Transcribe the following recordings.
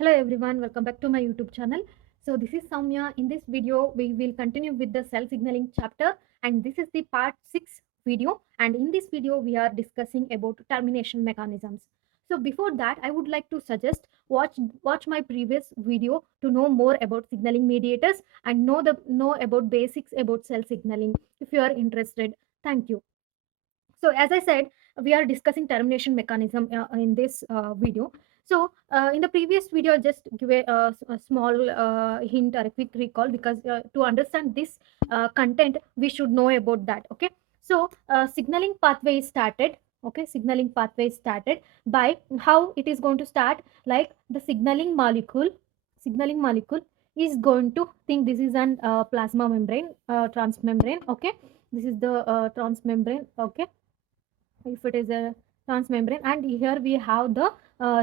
Hello everyone, welcome back to my YouTube channel. So this is Soumya. In this video, we will continue with the cell signaling chapter, and this is the part 6 video, and in this video we are discussing about termination mechanisms. So before that, I would like to suggest watch my previous video to know more about signaling mediators and know about basics about cell signaling if you are interested. Thank you. So as I said, we are discussing termination mechanism in this video. So in the previous video, just give a small hint or a quick recall, because to understand this content, we should know about that. Okay. So signaling pathway is started. Okay, signaling pathway is started by how it is going to start. Like the signaling molecule is going to think this is an plasma membrane, transmembrane. Okay, this is the transmembrane. Okay, if it is a transmembrane, and here we have the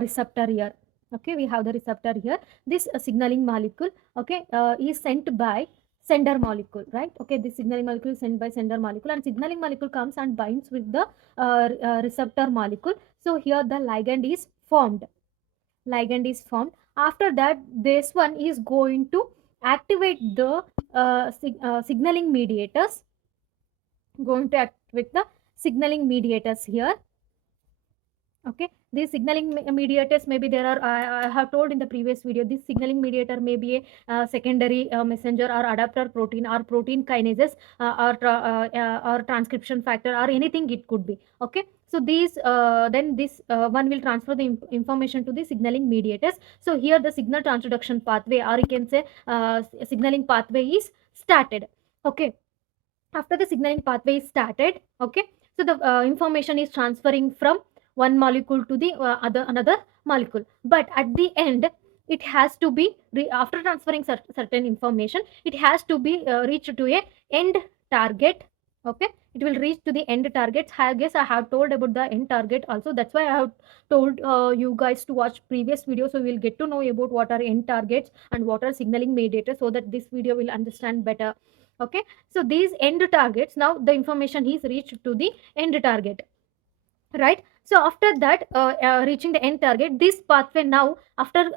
receptor here. Okay, we have the receptor here. This signaling molecule, okay, is sent by sender molecule, right? Okay, this signaling molecule is sent by sender molecule, and signaling molecule comes and binds with the receptor molecule. So here the ligand is formed. After that, this one is going to activate the signaling mediators, going to activate the signaling mediators here. Okay, these signaling mediators, maybe there are, I have told in the previous video, this signaling mediator may be a secondary messenger or adapter protein or protein kinases, or transcription factor or anything it could be. Okay, so these then this one will transfer the information to the signaling mediators. So here the signal transduction pathway, or you can say signaling pathway, is started. Okay, after the signaling pathway is started, okay, so the information is transferring from one molecule to the another molecule, but at the end it has to be after transferring certain information, it has to be reached to a end target. Okay, it will reach to the end target. I guess I have told about the end target also, that's why I have told you guys to watch previous video, so we'll get to know about what are end targets and what are signaling mediators, so that this video will understand better. Okay, so these end targets, now the information is reached to the end target, right? So after that, reaching the end target, this pathway now, after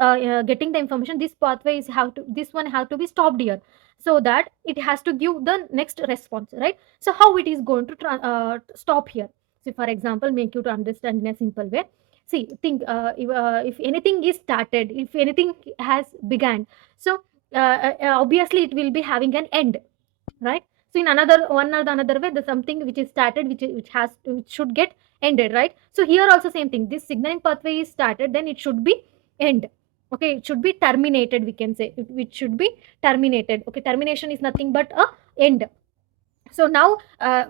getting the information, this pathway is this one have to be stopped here, so that it has to give the next response, right? So how it is going to stop here? So for example, make you to understand in a simple way. See, think, if anything is started, if anything has began, so obviously it will be having an end, right? So in another way, the something which is started, which should get ended, right? So here also same thing, this signaling pathway is started, then it should be end. Okay, it should be terminated, we can say it should be terminated. Okay, termination is nothing but a end. So now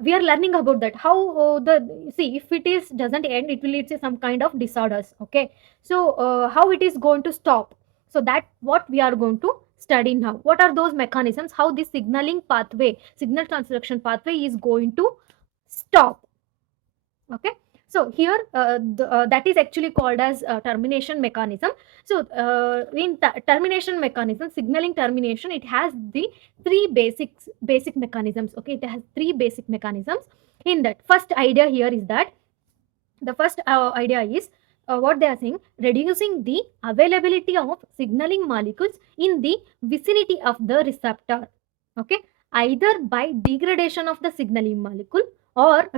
we are learning about that, how the see, if it is doesn't end, it will lead to some kind of disorders. Okay, so how it is going to stop, so that what we are going to study now. What are those mechanisms, how this signaling pathway, signal transduction pathway, is going to stop? Okay, so here that is actually called as termination mechanism. So in termination mechanism, signaling termination, it has the three basic mechanisms. Okay, it has three basic mechanisms. In that, first idea here is that, the first idea is, what they are saying, reducing the availability of signaling molecules in the vicinity of the receptor. Okay, either by degradation of the signaling molecule, or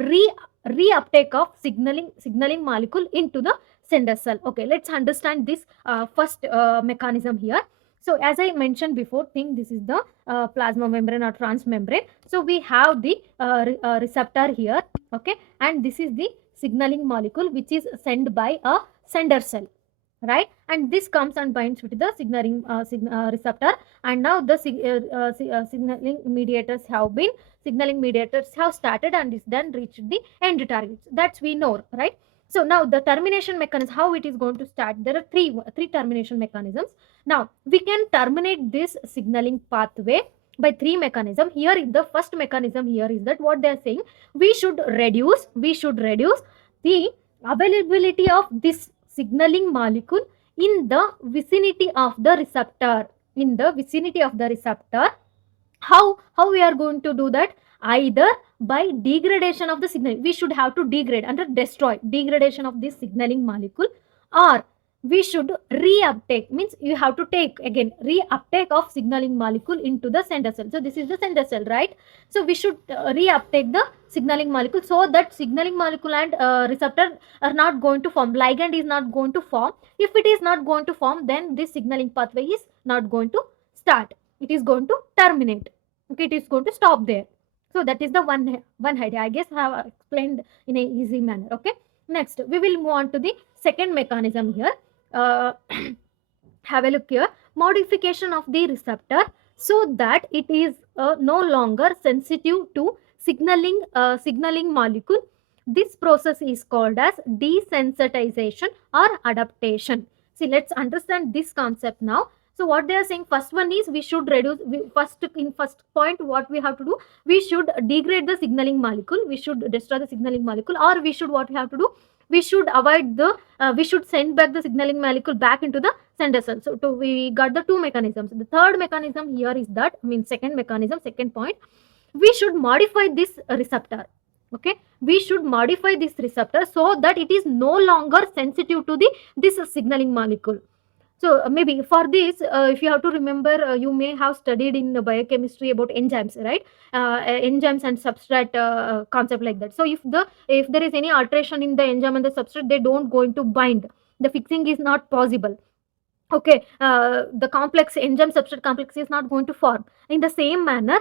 reuptake of signaling molecule into the sender cell. Okay, let's understand this first mechanism here. So as I mentioned before, think this is the plasma membrane or transmembrane. So we have the receptor here. Okay, and this is the signaling molecule which is sent by a sender cell, right? And this comes and binds with the receptor, and now the signaling mediators have started, and is then reached the end targets, that's we know, right? So now the termination mechanism, how it is going to start, there are three termination mechanisms. Now we can terminate this signaling pathway by three mechanism. Here is the first mechanism, here is that what they are saying, we should reduce the availability of this signaling molecule in the vicinity of the receptor. In the vicinity of the receptor, how we are going to do that? Either by degradation of the signal, we should have to degrade and destroy degradation of this signaling molecule, or we should reuptake, means you have to take again reuptake of signaling molecule into the sender cell. So this is the sender cell, right? So we should reuptake the signaling molecule, so that signaling molecule and receptor are not going to form, ligand is not going to form. If it is not going to form, then this signaling pathway is not going to start, it is going to terminate. Okay, it is going to stop there. So that is the one idea. I guess I have explained in a easy manner. Okay, next we will move on to the second mechanism here. uh, have a look here. Modification of the receptor so that it is no longer sensitive to signaling molecule. This process is called as desensitization or adaptation. See, let's understand this concept now. So what they are saying, first one is we should reduce, first point what we have to do, we should degrade the signaling molecule, we should destroy the signaling molecule, or we should, what we have to do, we should avoid the we should send back the signaling molecule back into the sender cell. So we got the two mechanisms. The third mechanism here is that, I mean second mechanism, second point, we should modify this receptor. Okay, we should modify this receptor so that it is no longer sensitive to the this signaling molecule. So maybe for this, if you have to remember, you may have studied in biochemistry about enzymes, right? Enzymes and substrate concept like that. So if there is any alteration in the enzyme and the substrate, they don't going to bind. The fixing is not possible. Okay, the complex enzyme substrate complex is not going to form. In the same manner,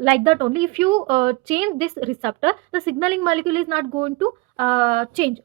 like that only, if you change this receptor, the signaling molecule is not going to change,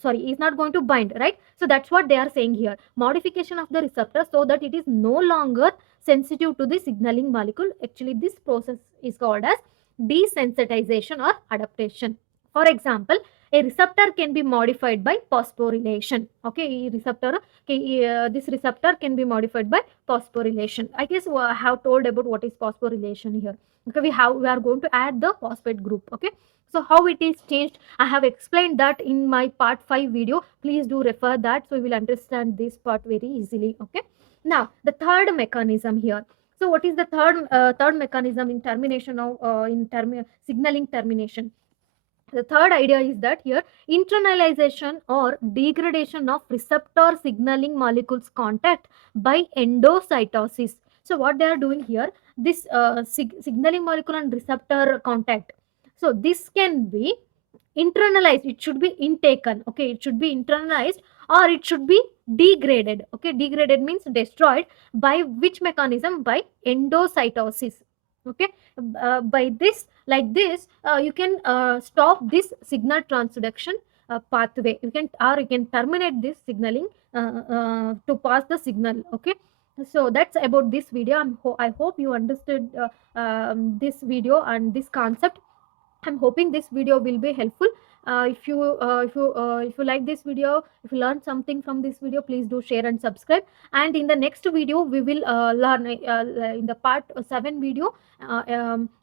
sorry, is not going to bind, right? So that's what they are saying here, modification of the receptor so that it is no longer sensitive to the signaling molecule. Actually this process is called as desensitization or adaptation. For example, a receptor can be modified by phosphorylation. Okay, receptor, okay, this receptor can be modified by phosphorylation. I guess I have told about what is phosphorylation here. Okay, we are going to add the phosphate group. Okay, so how it is changed, I have explained that in my part 5 video. Please do refer that, so you will understand this part very easily. Okay, now the third mechanism here. So what is the third mechanism in termination of signaling termination? The third idea is that here, internalization or degradation of receptor signaling molecules contact by endocytosis. So what they are doing here, this signaling molecule and receptor contact. So this can be internalized, it should be intaken. Okay, it should be internalized or it should be degraded. Okay, degraded means destroyed. By which mechanism? By endocytosis. Okay, by this, like this, you can stop this signal transduction pathway. You can, or you can terminate this signaling to pass the signal. Okay, so that's about this video. I hope you understood this video and this concept. I'm hoping this video will be helpful. If you like this video, if you learned something from this video, please do share and subscribe. And in the next video, we will learn in the part 7 video.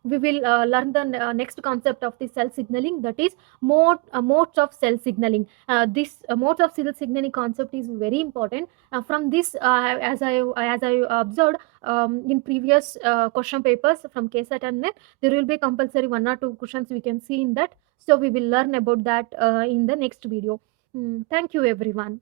We will learn the next concept of the cell signaling, that is modes of cell signaling. This modes of cell signaling concept is very important. From this, as I observed in previous question papers from KSAT and NET, there will be compulsory 1 or 2 questions we can see in that. So we will learn about that in the next video. Thank you everyone.